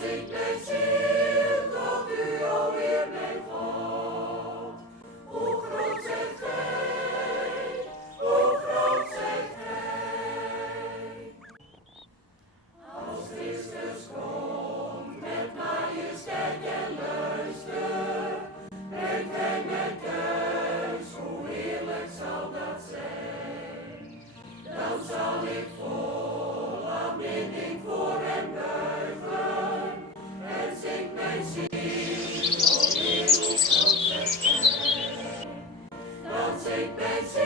zingt mijn ziel tot u, o Heer mijn God. Hoe groot zijt gij, hoe groot zijt gij. Als Christus komt met majesteit en luister, brengt hij mij thuis, hoe heerlijk zal dat zijn. Dan zal ik vol aanbidding voor hem buigen en zingt mijn ziel, o Heer, hoe groot zijt gij. Dan zingt mijn ziel.